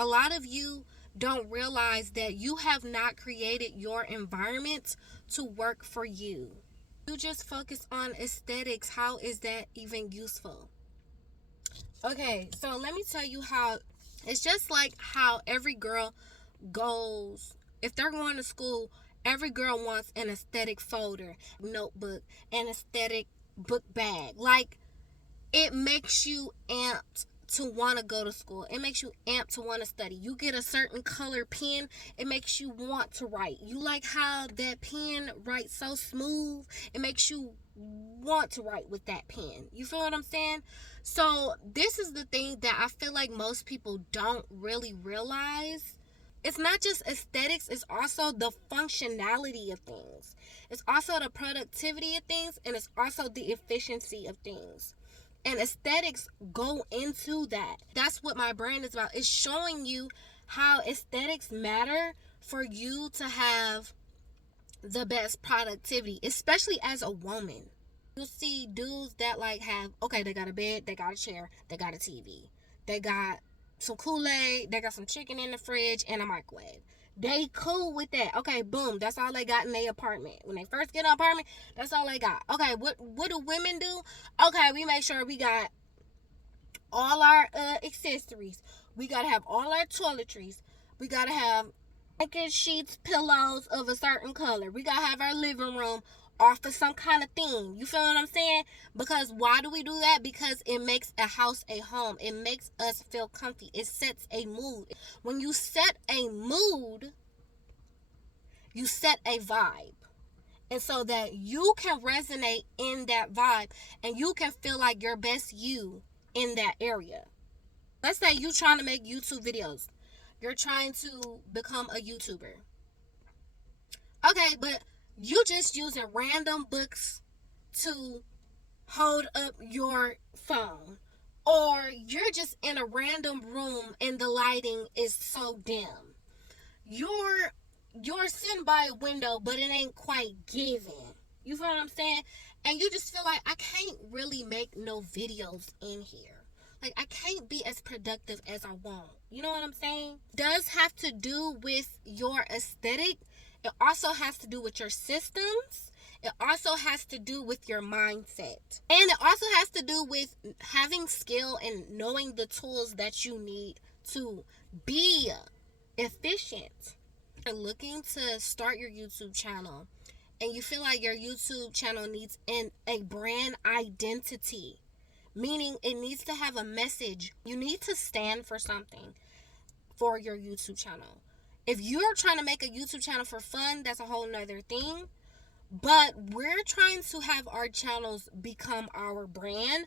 A lot of you don't realize that you have not created your environment to work for you. You just focus on aesthetics. How is that even useful? Okay, so let me tell you how it's just like how every girl goes, if they're going to school, every girl wants an aesthetic folder, notebook, an aesthetic book bag. Like, it makes you amped to want to go to school. It makes you amped to want to study. You get a certain color pen, it makes you want to write. You like how that pen writes so smooth, it makes you want to write with that pen. You feel what I'm saying? So this is the thing that I feel like most people don't really realize. It's not just aesthetics, it's also the functionality of things. It's also the productivity of things, and it's also the efficiency of things. And aesthetics go into that. That's what my brand is about. It's showing you how aesthetics matter for you to have the best productivity, especially as a woman. You'll see dudes that like have, okay, they got a bed, they got a chair, they got a TV, they got some Kool-Aid, they got some chicken in the fridge and a microwave. They cool with that. Okay, boom, that's all they got in their apartment. When they first get an apartment, that's all they got. Okay, what do women do? Okay, we make sure we got all our accessories. We gotta have all our toiletries. We gotta have blanket, sheets, pillows of a certain color. We gotta have our living room off of some kind of theme. You feel what I'm saying? Because why do we do that? Because it makes a house a home. It makes us feel comfy. It sets a mood. When you set a mood, you set a vibe. And so that you can resonate in that vibe and you can feel like your best you in that area. Let's say you're trying to make YouTube videos. You're trying to become a YouTuber. Okay, but you just using random books to hold up your phone. Or you're just in a random room and the lighting is so dim. You're sitting by a window, but it ain't quite giving. You feel what I'm saying? And you just feel like, I can't really make no videos in here. Like, I can't be as productive as I want. You know what I'm saying? Does have to do with your aesthetic. It also has to do with your systems. It also has to do with your mindset. And it also has to do with having skill and knowing the tools that you need to be efficient. You're looking to start your YouTube channel and you feel like your YouTube channel needs a brand identity, meaning it needs to have a message. You need to stand for something for your YouTube channel. If you're trying to make a YouTube channel for fun, that's a whole nother thing. But we're trying to have our channels become our brand,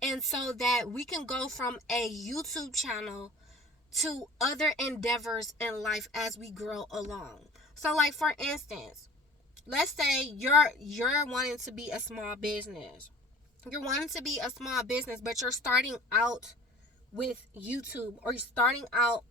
and so that we can go from a YouTube channel to other endeavors in life as we grow along. So like, for instance, let's say you're wanting to be a small business. You're wanting to be a small business, but you're starting out with YouTube, or you're starting out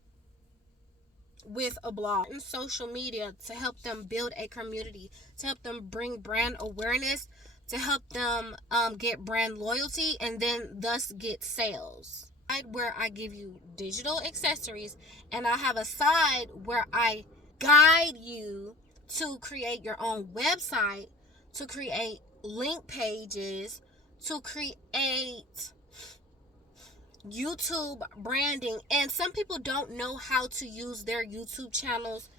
with a blog and social media to help them build a community, to help them bring brand awareness, to help them get brand loyalty, and then thus get sales. Where I give you digital accessories, and I have a side where I guide you to create your own website, to create link pages, to create YouTube branding. And some people don't know how to use their YouTube channels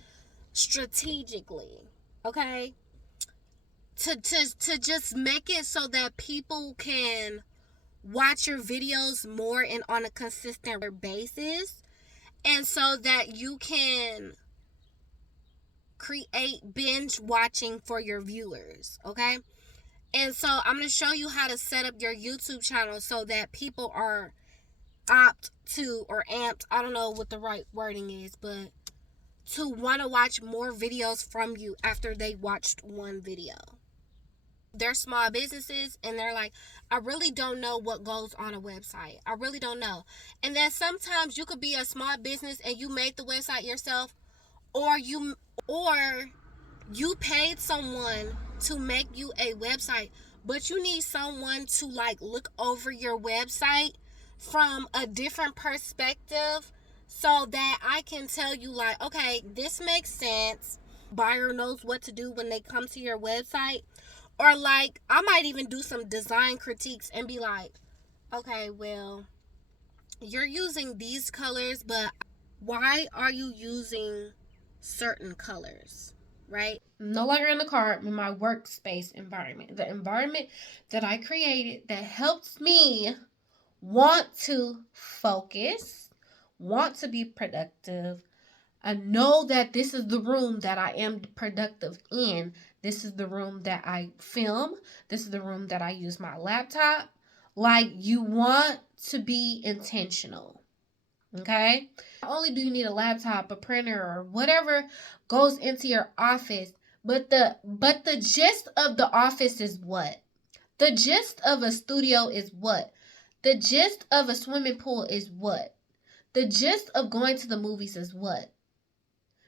strategically, okay? To just make it so that people can watch your videos more and on a consistent basis, and so that you can create binge watching for your viewers, okay? And so I'm going to show you how to set up your YouTube channel so that people are apt to, or amped, I don't know what the right wording is, but to want to watch more videos from you after they watched one video. They're small businesses and they're like, I really don't know what goes on a website. I really don't know. And then sometimes you could be a small business and you made the website yourself, or you paid someone to make you a website, but you need someone to like look over your website from a different perspective so that I can tell you, like, okay, this makes sense. Buyer knows what to do when they come to your website. Or, like, I might even do some design critiques and be like, okay, well, you're using these colors, but why are you using certain colors, right? No longer in the car, in my workspace environment, the environment that I created that helps me want to focus, want to be productive. I know that this is the room that I am productive in. This is the room that I film. This is the room that I use my laptop. Like, you want to be intentional. Okay? Not only do you need a laptop, a printer, or whatever goes into your office, but the gist of the office is what? The gist of a studio is what? The gist of a swimming pool is what? The gist of going to the movies is what?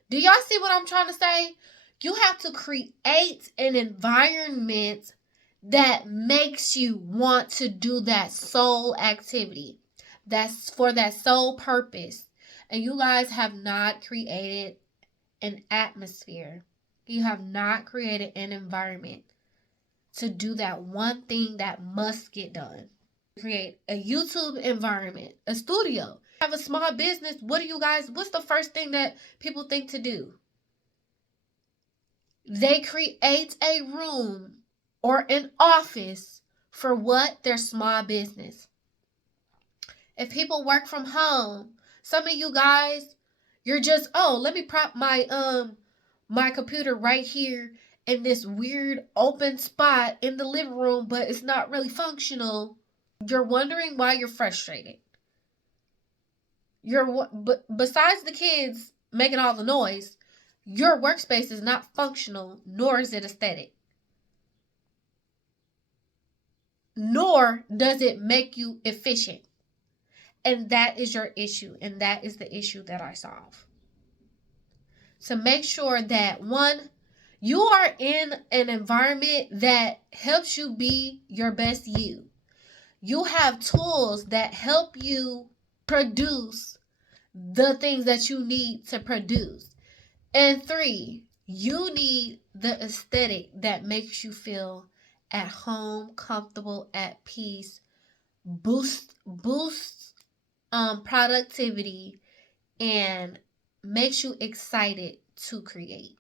Do y'all see what I'm trying to say? You have to create an environment that makes you want to do that soul activity. That's for that sole purpose. And you guys have not created an atmosphere. You have not created an environment to do that one thing that must get done. Create a YouTube environment, a studio. Have a small business. What's the first thing that people think to do? They create a room or an office for what? Their small business. If people work from home, some of you guys, you're just, oh, let me prop my computer right here in this weird open spot in the living room, but it's not really functional. You're wondering why you're frustrated. Besides the kids making all the noise, your workspace is not functional, nor is it aesthetic. Nor does it make you efficient. And that is your issue, and that is the issue that I solve. So make sure that, one, you are in an environment that helps you be your best you. You have tools that help you produce the things that you need to produce. And 3, you need the aesthetic that makes you feel at home, comfortable, at peace, boosts productivity, and makes you excited to create.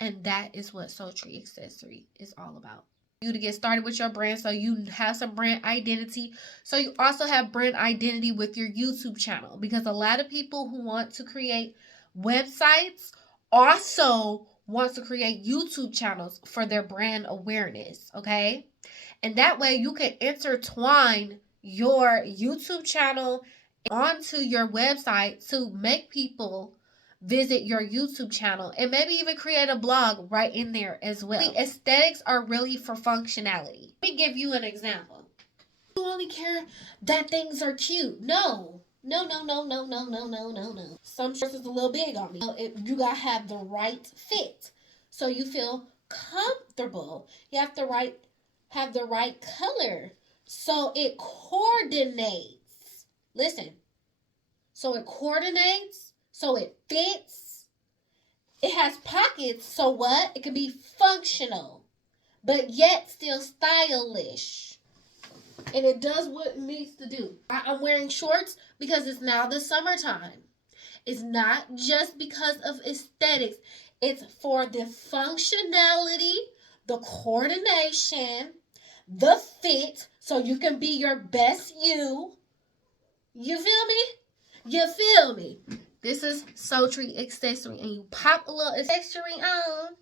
And that is what Sultry Accessory is all about. You to get started with your brand, so you have some brand identity. So you also have brand identity with your YouTube channel, because a lot of people who want to create websites also want to create YouTube channels for their brand awareness, okay? And that way you can intertwine your YouTube channel onto your website to make people visit your YouTube channel, and maybe even create a blog right in there as well. The aesthetics are really for functionality. Let me give you an example. You only care that things are cute. No. Some shirts is a little big on me. You gotta have the right fit, so you feel comfortable. You have to have the right color, so it coordinates. Listen. So it coordinates. So it fits. It has pockets, so what? It can be functional, but yet still stylish. And it does what it needs to do. I'm wearing shorts because it's now the summertime. It's not just because of aesthetics. It's for the functionality, the coordination, the fit, so you can be your best you. You feel me? You feel me? This is Sultry Accessory, and you pop a little accessory on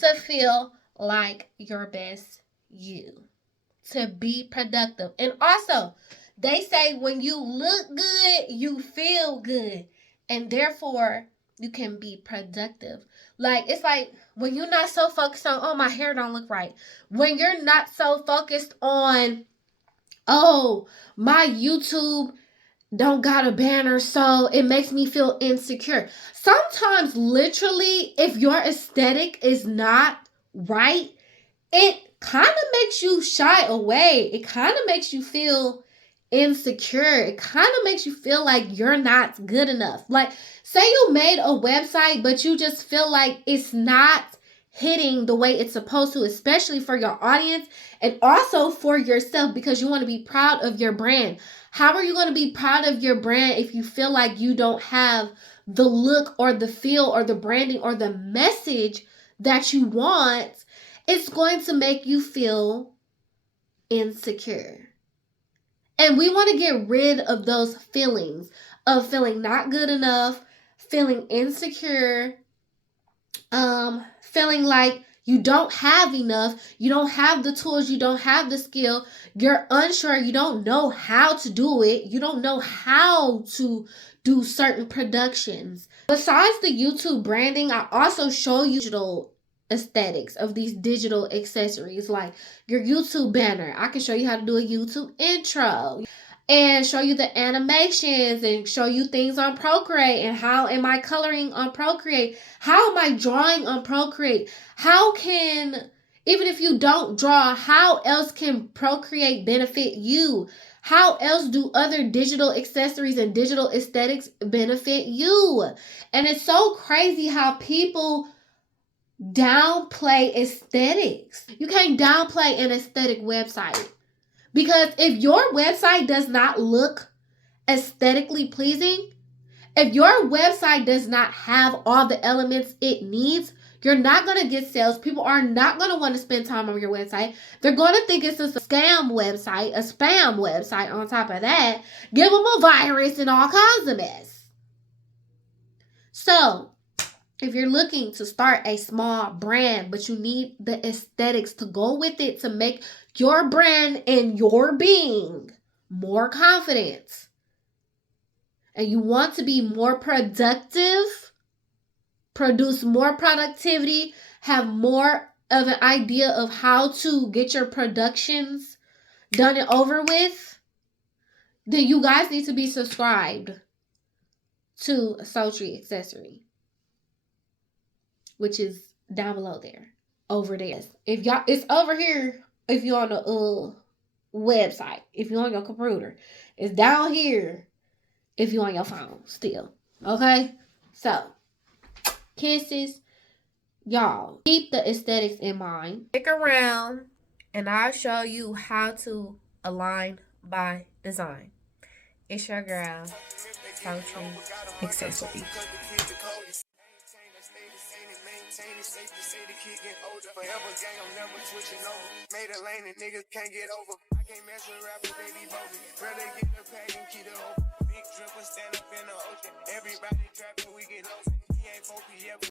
to feel like your best you, to be productive. And also, they say when you look good, you feel good, and therefore you can be productive. Like, it's like when you're not so focused on, oh, my hair don't look right. When you're not so focused on, oh, my YouTube don't got a banner, so it makes me feel insecure. Sometimes, literally, if your aesthetic is not right, it kind of makes you shy away. It kind of makes you feel insecure. It kind of makes you feel like you're not good enough. Like, say you made a website, but you just feel like it's not hitting the way it's supposed to, especially for your audience and also for yourself, because you want to be proud of your brand. How are you going to be proud of your brand if you feel like you don't have the look or the feel or the branding or the message that you want? It's going to make you feel insecure. And we want to get rid of those feelings of feeling not good enough, feeling insecure, feeling like you don't have enough, you don't have the tools, you don't have the skill, you're unsure, you don't know how to do it, you don't know how to do certain productions. Besides the YouTube branding, I also show you digital aesthetics of these digital accessories, like your YouTube banner. I can show you how to do a YouTube intro and show you the animations and show you things on Procreate and how am I coloring on Procreate, how am I drawing on Procreate, how can, even if you don't draw, how else can Procreate benefit you, how else do other digital accessories and digital aesthetics benefit you. And it's so crazy how people downplay aesthetics. You can't downplay an aesthetic website, because if your website does not look aesthetically pleasing, if your website does not have all the elements it needs, you're not going to get sales. People are not going to want to spend time on your website. They're going to think it's a scam website, a spam website on top of that. Give them a virus and all kinds of mess. So, if you're looking to start a small brand, but you need the aesthetics to go with it to make your brand and your being more confident, and you want to be more productive, produce more productivity, have more of an idea of how to get your productions done and over with, then you guys need to be subscribed to a Sultry Accessory, which is down below there, over there. If y'all, it's over here if you're on the website, if you're on your computer. It's down here if you're on your phone still. Okay? So, kisses. Y'all, keep the aesthetics in mind. Stick around and I'll show you how to align by design. It's your girl, Sultry Accessory. Safe to say the kid get older. Forever gang, I'm never switching over. Made a lane and niggas can't get over. I can't mess with rappers, they be bogus. Brother get the pack and keep it open. Big dripper stand up in the ocean. Everybody trapping, we get lost. He ain't 4 p.m.